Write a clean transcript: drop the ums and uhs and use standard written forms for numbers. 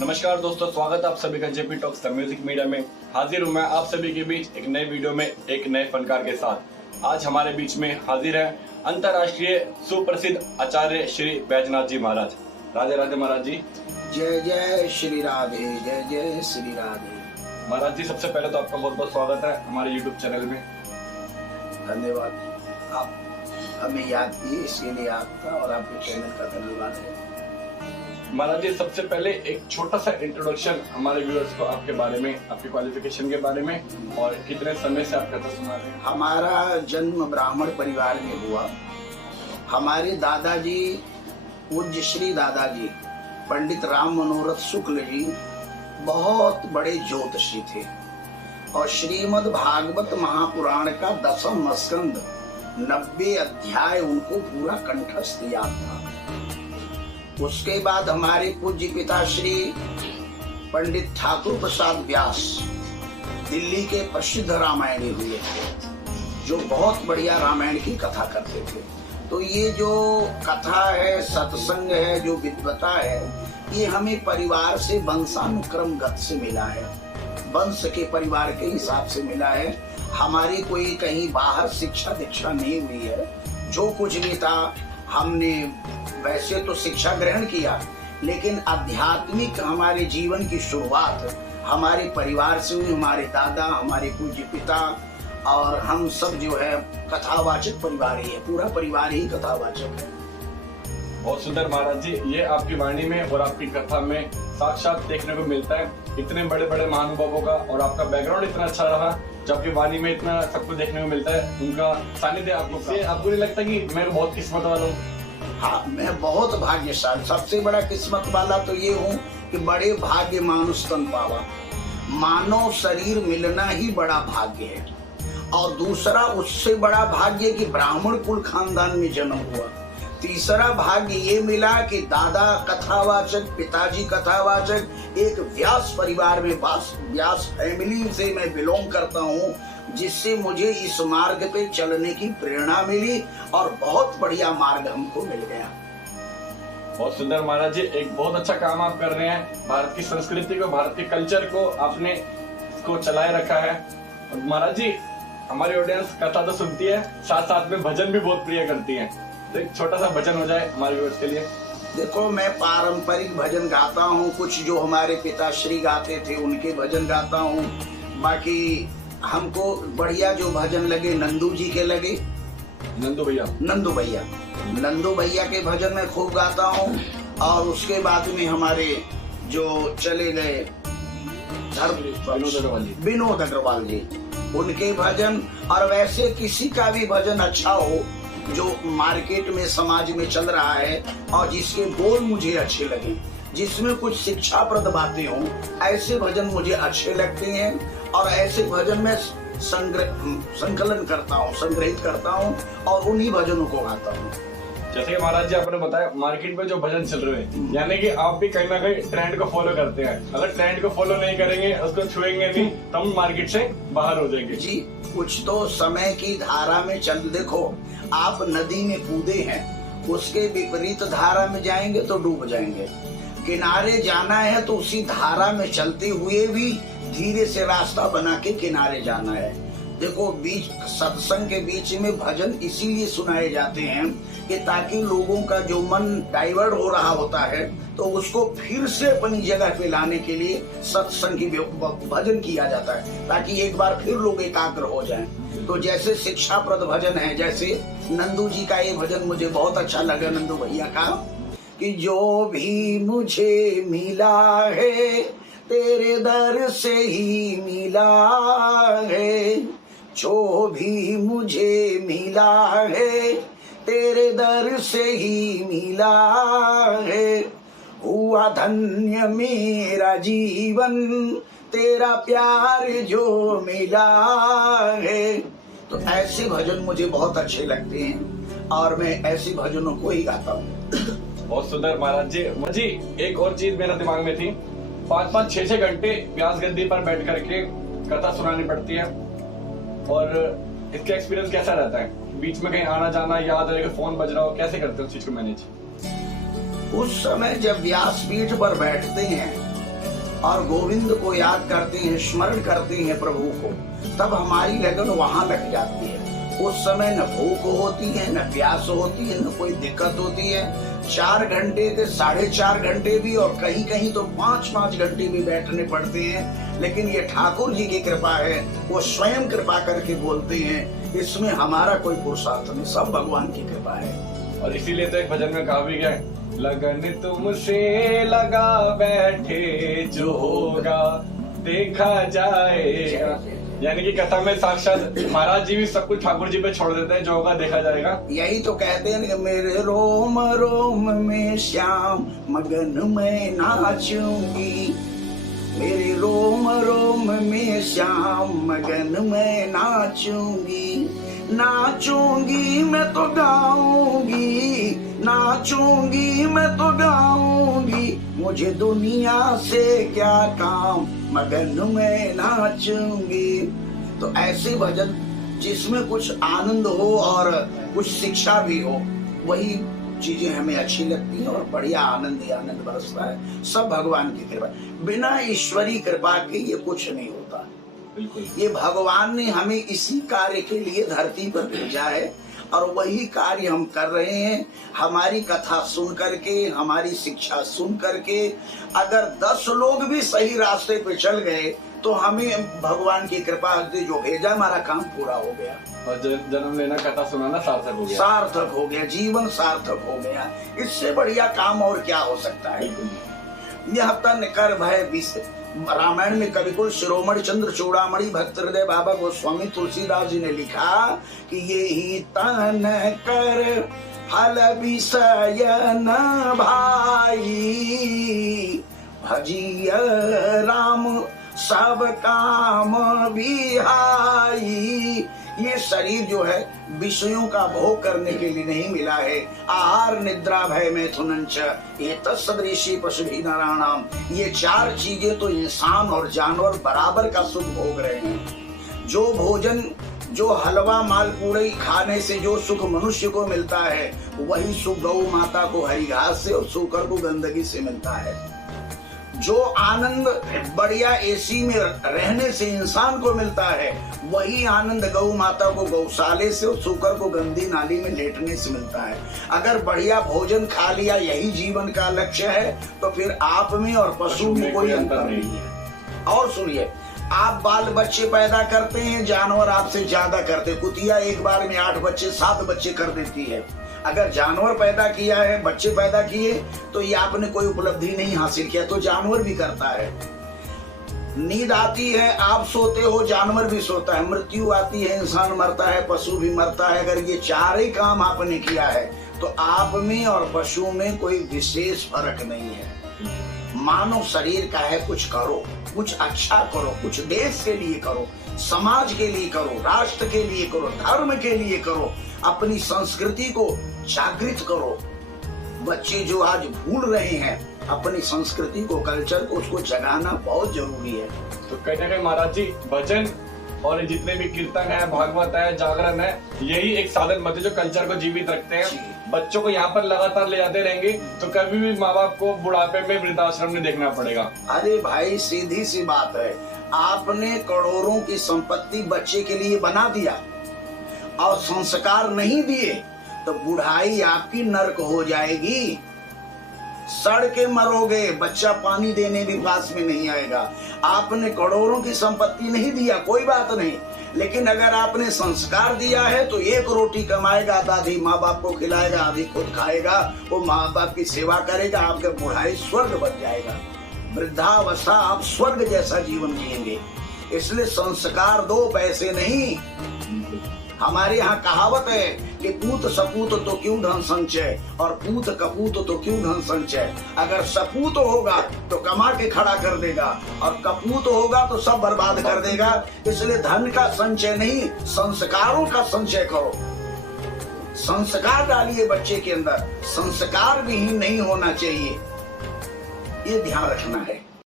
नमस्कार दोस्तों, स्वागत है आप सभी का JP talks the music media में। हाजिर हूँ मैं आप सभी के बीच एक नए वीडियो में एक नए फनकार के साथ। आज हमारे बीच में हाजिर है अंतर्राष्ट्रीय सुप्रसिद्ध आचार्य श्री बैजनाथ जी महाराज। राधे राधे महाराज जी। जय जय श्री राधे, जय जय श्री राधे। महाराज जी, सबसे पहले तो आपका बहुत बहुत स्वागत है हमारे यूट्यूब चैनल में। धन्यवाद, आप हमें याद किए इसके लिए आपका और आपके चैनल का धन्यवाद है। महाराज जी, सबसे पहले एक छोटा सा इंट्रोडक्शन हमारे व्यूअर्स को आपके बारे में, आपके क्वालिफिकेशन के बारे में और कितने समय से आप कथा सुना रहे हैं। हमारा जन्म ब्राह्मण परिवार में हुआ। हमारे दादाजी, पूज्य श्री दादाजी पंडित राम मनोरथ शुक्ल जी बहुत बड़े ज्योतिषी थे और श्रीमद् भागवत महापुराण का 10वां स्कंद 90 अध्याय उनको पूरा कंठस्थ याद था। उसके बाद हमारे पूज्य पिता श्री पंडित ठाकुर प्रसाद व्यास दिल्ली के प्रसिद्ध रामायणी हुए थे, जो बहुत बढ़िया रामायण की कथा करते थे। तो ये जो कथा है, सत्संग है, जो विद्वता है, ये हमें परिवार से वंशानुक्रमगत से मिला है, वंश के परिवार के हिसाब से मिला है। हमारी कोई कहीं बाहर शिक्षा दीक्षा नहीं हुई है। जो कुछ भी था हमने वैसे तो शिक्षा ग्रहण किया, लेकिन आध्यात्मिक हमारे जीवन की शुरुआत हमारे परिवार से हुई। हमारे दादा, हमारे पूज्य पिता और हम सब जो है कथावाचक परिवार ही है, पूरा परिवार ही कथावाचक है। बहुत सुंदर महाराज जी, ये आपकी वाणी में और आपकी कथा में साक्षात देखने को मिलता है। इतने बड़े बड़े महानुभावों का और आपका बैकग्राउंड इतना अच्छा रहा, जब आपकी वाणी में इतना सब कुछ देखने को मिलता है, उनका सानिध्य आपको नहीं लगता कि मैं बहुत किस्मत वाला हूँ? हाँ, मैं बहुत भाग्यशाली, सबसे बड़ा किस्मत वाला तो ये हूँ कि बड़े भाग्य मानुष तन पावा। मानव शरीर मिलना ही बड़ा भाग्य है। और दूसरा उससे बड़ा भाग्य कि ब्राह्मण कुल खानदान में जन्म हुआ। तीसरा भाग्य ये मिला कि दादा कथावाचक, पिताजी कथावाचक, एक व्यास परिवार में, व्यास फैमिली से मैं बिलोंग करता हूँ, जिससे मुझे इस मार्ग पे चलने की प्रेरणा मिली और बहुत बढ़िया मार्ग हमको मिल गया। बहुत सुंदर महाराज जी, एक बहुत अच्छा काम आप कर रहे हैं। भारत की संस्कृति को, भारत के कल्चर को आपने इसको चलाए रखा है। और महाराज जी, हमारी ऑडियंस कथा तो सुनती है, साथ साथ में भजन भी बहुत प्रिय करती है, तो एक छोटा सा भजन हो जाए हमारे व्यूअर्स के लिए। देखो, मैं पारंपरिक भजन गाता हूँ, कुछ जो हमारे पिताश्री गाते थे उनके भजन गाता हूँ। बाकी हमको बढ़िया जो भजन लगे नंदू जी के लगे, नंदू भैया के भजन मैं खूब गाता हूँ। और उसके बाद में हमारे जो चले गए विनोद अग्रवाल जी, उनके भजन। और वैसे किसी का भी भजन अच्छा हो जो मार्केट में, समाज में चल रहा है और जिसके बोल मुझे अच्छे लगे, जिसमें कुछ शिक्षाप्रद बातें हों, ऐसे भजन मुझे अच्छे लगते हैं। और ऐसे भजन में संकलन करता हूँ, संग्रहित करता हूँ और उन्हीं भजनों को गाता हूँ। जैसे कि महाराज जी आपने बताया, मार्केट में जो भजन चल रहे हैं, यानी कि आप भी कहीं ना कहीं ट्रेंड को फॉलो करते हैं। अगर ट्रेंड को फॉलो नहीं करेंगे, उसको छुएंगे नहीं, तो हम मार्केट से बाहर हो जाएंगे। जी, कुछ तो समय की धारा में चल, देखो आप नदी में कूदे हैं, उसके विपरीत धारा में जाएंगे तो डूब जाएंगे। किनारे जाना है तो उसी धारा में चलते हुए भी धीरे से रास्ता बना के किनारे जाना है। देखो, बीच सत्संग के बीच में भजन इसीलिए सुनाए जाते हैं कि ताकि लोगों का जो मन डाइवर्ट हो रहा होता है तो उसको फिर से अपनी जगह पे लाने के लिए सत्संग की भजन किया जाता है, ताकि एक बार फिर लोग एकाग्र हो जाएं। तो जैसे शिक्षाप्रद भजन है, जैसे नंदू जी का ये भजन मुझे बहुत अच्छा लगा, नंदू भैया का, कि जो भी मुझे मिला है तेरे दर से ही मिला है, जो भी मुझे मिला है तेरे दर से ही मिला है, हुआ धन्य मेरा जीवन तेरा प्यार जो मिला है। तो ऐसे भजन मुझे बहुत अच्छे लगते हैं और मैं ऐसे भजनों को ही गाता हूँ। बहुत सुंदर महाराज जी। एक और चीज मेरे दिमाग में थी, 5-5, 6-6 घंटे व्यास गद्दी पर बैठ करके कथा सुनानी पड़ती है, और इसका एक्सपीरियंस कैसा रहता है? बीच में कहीं आना जाना, याद रहे फोन बज रहा हो, कैसे करते हो उस चीज को मैनेज? उस समय जब व्यासपीठ पर बैठते हैं और गोविंद को याद करते हैं, स्मरण करते हैं प्रभु को, तब हमारी लगन वहां लग जाती है। उस समय न भूख होती है, न प्यास होती है, न कोई दिक्कत होती है। 4 घंटे के 4.5 घंटे भी और कहीं कहीं तो 5-5 घंटे भी बैठने पड़ते हैं। लेकिन ये ठाकुर जी की कृपा है, वो स्वयं कृपा करके बोलते हैं, इसमें हमारा कोई पुरुषार्थ नहीं, सब भगवान की कृपा है। और इसीलिए तो एक भजन में कहा भी गया है, लगन तुमसे लगा बैठे जो होगा देखा जाएगा। यानी कि कथा में साक्षात महाराज जी भी सब कुछ ठाकुर जी पे छोड़ देते हैं, जो होगा देखा जाएगा। यही तो कहते हैं कि मेरे रोम रोम में श्याम मगन में नाचूंगी, मेरे रोम रोम में श्याम मगन में नाचूंगी, नाचूंगी मैं तो गाऊंगी, नाचूंगी मैं तो गाऊंगी, मुझे दुनिया से क्या काम, मगन में नाचूंगी। तो ऐसे भजन जिसमें कुछ आनंद हो और कुछ शिक्षा भी हो, वही चीजें हमें अच्छी लगती हैं और बढ़िया आनंद ही आनंद बरसता है। सब भगवान की कृपा, बिना ईश्वरी कृपा के ये कुछ नहीं होता। ये भगवान ने हमें इसी कार्य के लिए धरती पर भेजा है और वही कार्य हम कर रहे हैं। हमारी कथा सुन करके, हमारी शिक्षा सुन करके अगर 10 लोग भी सही रास्ते पे चल गए तो हमें भगवान की कृपा से जो भेजा, हमारा काम पूरा हो गया। और जन्म लेना, कथा सुनाना सार्थक हो गया, सार्थक हो गया, जीवन सार्थक हो गया। इससे बढ़िया काम और क्या हो सकता है। यह तन कर भय विष, रामायण में कविकुल शिरोमणि चंद्र चूड़ामणि भक्त हृदय बाबा गोस्वामी तुलसीदास जी ने लिखा कि ये ही तन कर फल विषय न भाई, भजिय राम सब काम विहाई। ये शरीर जो है विषयों का भोग करने के लिए नहीं मिला है। आहार निद्रा भय मैथुनंच ये तत्सदृशी पशुभी नारायणाम, ये 4 चीजें तो इंसान और जानवर बराबर का सुख भोग रहे हैं। जो भोजन, जो हलवा मालपूड़ी खाने से जो सुख मनुष्य को मिलता है, वही सुख गौ माता को हरी घास से और सूकर को गंदगी से मिलता है। जो आनंद बढ़िया एसी में रहने से इंसान को मिलता है, वही आनंद गौ माता को गौशाले से और सूकर को गंदी नाली में लेटने से मिलता है। अगर बढ़िया भोजन खा लिया यही जीवन का लक्ष्य है, तो फिर आप में और पशु में कोई अंतर नहीं है। और सुनिए, आप बाल बच्चे पैदा करते हैं, जानवर आपसे ज्यादा करते। कुतिया एक बार में 8 बच्चे 7 बच्चे कर देती है। अगर जानवर पैदा किया है, बच्चे पैदा किए, तो ये आपने कोई उपलब्धि नहीं हासिल किया, तो जानवर भी करता है। नींद आती है, आप सोते हो, जानवर भी सोता है। मृत्यु आती है, इंसान मरता है, पशु भी मरता है। अगर ये 4 ही काम आपने किया है, तो आप में और पशु में कोई विशेष फर्क नहीं है। मानव शरीर का है, कुछ करो, कुछ अच्छा करो, कुछ देश के लिए करो, समाज के लिए करो, राष्ट्र के लिए करो, धर्म के लिए करो, अपनी संस्कृति को जागृत करो। बच्चे जो आज भूल रहे हैं अपनी संस्कृति को, कल्चर को, उसको जगाना बहुत जरूरी है। तो कहीं ना कहीं महाराज जी भजन और जितने भी कीर्तन है, भागवत है, जागरण है, यही एक साधन मत है जो कल्चर को जीवित रखते हैं। बच्चों को यहाँ पर लगातार ले जाते रहेंगे तो कभी भी माँ बाप को बुढ़ापे में वृद्धाश्रम नहीं देखना पड़ेगा। अरे भाई, सीधी सी बात है, आपने करोड़ों की संपत्ति बच्चे के लिए बना दिया और संस्कार नहीं दिए, तो बुढ़ाई आपकी नर्क हो जाएगी। सड़ के मरोगे, बच्चा पानी देने भी पास में नहीं आएगा। आपने करोड़ों की संपत्ति नहीं दिया, कोई बात नहीं, लेकिन अगर आपने संस्कार दिया है तो 1 रोटी कमाएगा, आधी माँ बाप को खिलाएगा, आधी खुद खाएगा, वो माँ बाप की सेवा करेगा, आपका बुढ़ाई स्वर्ग बन जाएगा। वृद्धावस्था आप स्वर्ग जैसा जीवन जिएंगे। इसलिए संस्कार दो, पैसे नहीं। हमारे यहाँ कहावत है कि पूत सपूत तो क्यों धन संचय, और पूत कपूत तो क्यों धन संचय। अगर सपूत होगा तो कमा के खड़ा कर देगा, और कपूत होगा तो सब बर्बाद कर देगा। इसलिए धन का संचय नहीं, संस्कारों का संचय करो। संस्कार डालिए बच्चे के अंदर, संस्कार विहीन नहीं होना चाहिए, ये ध्यान रखना है।